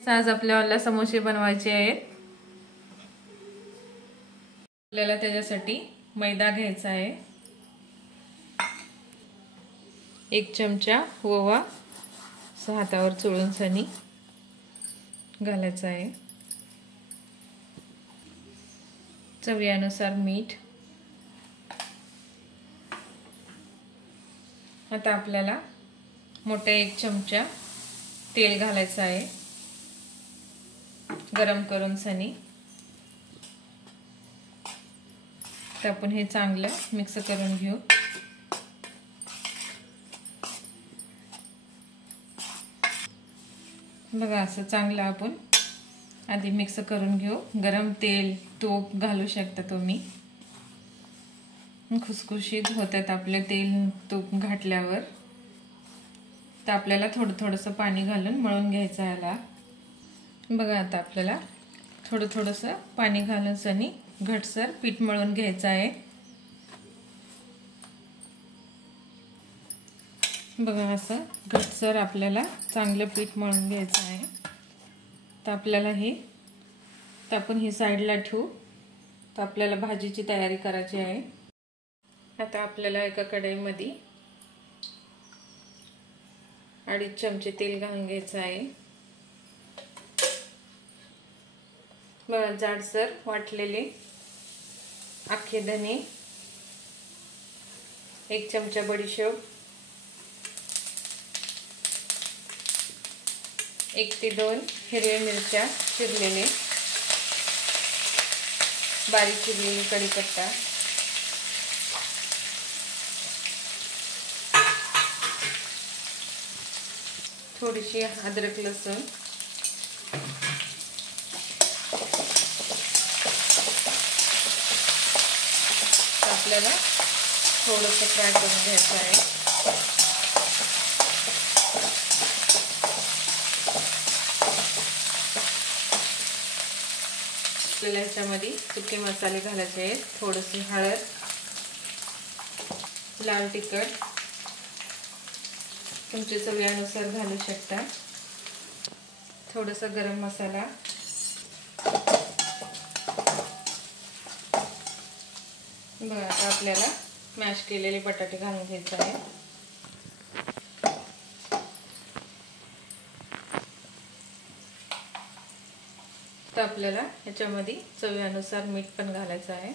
आज आपल्याला समोसे बनवायचे आहेत। आपल्याला त्याच्यासाठी मैदा घ्यायचा आहे, 1 चमचा ओवा हातावर चोळून सनी घालायचा आहे, चवीनुसार मीठ। आता आपल्याला मोठा 1 चमचा तेल घालायचं आहे, गरम करून सनी। तर आपण हे चांगलं मिक्स करून घेऊ। बघा असं चांगलं आपण आधी मिक्स करून घेऊ। गरम तेल तूप घालू शकता तुम्ही, खुसखुशीत होतात आपले तेल तूप घातल्यावर। तर आपल्याला थोडं थोडंसं पाणी घालून मळून घ्यायचं याला। बघा आता आपल्याला थोडं थोडंसं पाणी घालून सनी घटसर पीठ मळून घ्यायचं आहे। बघा असं घटसर आपल्याला चांगलं पीठ मळून घ्यायचं आहे। तर आपल्याला हे आपण ही साईडला ठेवू। तर आपल्याला भाजीची तयारी करायची आहे। आता आपल्याला एका कढईमध्ये 2.5 चमचे तेल घालून घ्यायचं आहे। बघा जाडसर वाटलेले अख्खे धने, 1 चमचा बडीशेप, 1 ते 2 हिरव्या मिरच्या चिरलेले, बारीक चिरलेली कढीपत्ता, थोडीशी अद्रक लसूण, आपल्याला थोडंसं फ्राय करून घ्यायचं आहे। आपल्याला याच्यामध्ये सुके मसाले घालायचे आहेत, थोडीशी हळद, लाल तिखट तुमच्या चवीनुसार घालू शकता, थोडासा गरम मसाला, बघा आता आपल्याला मॅश केलेले बटाटे घालून घ्यायचे आहे। तर आपल्याला याच्यामध्ये चवीनुसार मीठ पण घालायचं आहे।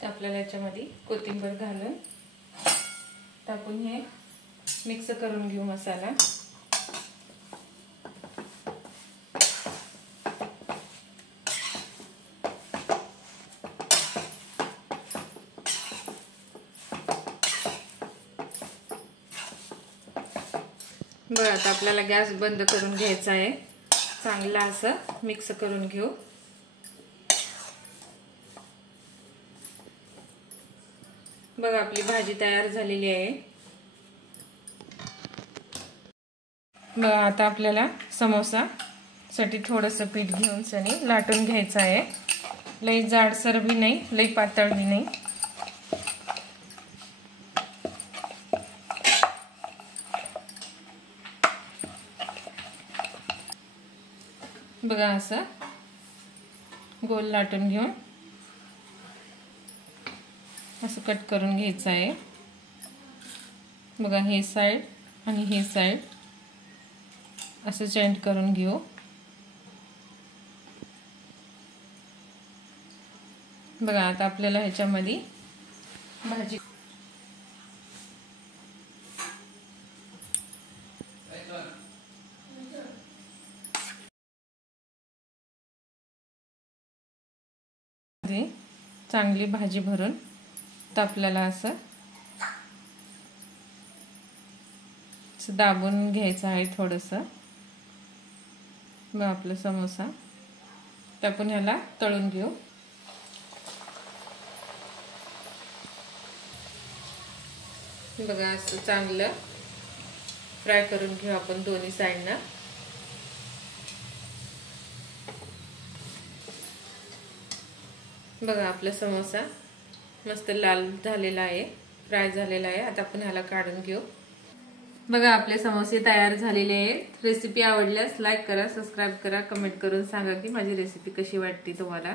तर आपल्याला याच्यामध्ये कोथिंबीर घालून टाकून हे मिक्स करून घेऊ मसाला। बघा आता आपल्याला गॅस बंद करून घ्यायचा आहे, चांगला असं मिक्स करून घेऊ। बघा आपली भाजी तयार झालेली आहे। बघा आता आपल्याला समोसा साठी थोडंसं पीठ घेऊन सनी लाटून घ्यायचं आहे, लई जाडसर भी नाही, लई पातळ भी नाही। बघा असं गोल लाटून घेऊन असं कट करून घ्यायचं आहे। बघा हे साइड आणि हे साइड असं जॉईंट करून घेऊ। बघा आता आपल्याला ह्याच्यामध्ये भाजी चांगली भाजी भरून तर आपल्याला असं दाबून घ्यायचं आहे थोडंसं। मग आपला समोसा तर आपण ह्याला तळून घेऊ। बघा असं चांगलं फ्राय करून घेऊ आपण दोन्ही साइडना। बघा आपला समोसा मस्त लाल झालेला आहे, फ्राय झालेला आहे। आता आपण ह्याला काढून घेऊ। बघा आपले समोसे तयार झालेले आहेत। रेसिपी आवडल्यास लाईक करा, सबस्क्राईब करा, कमेंट करून सांगा की माझी रेसिपी कशी वाटते तुम्हाला।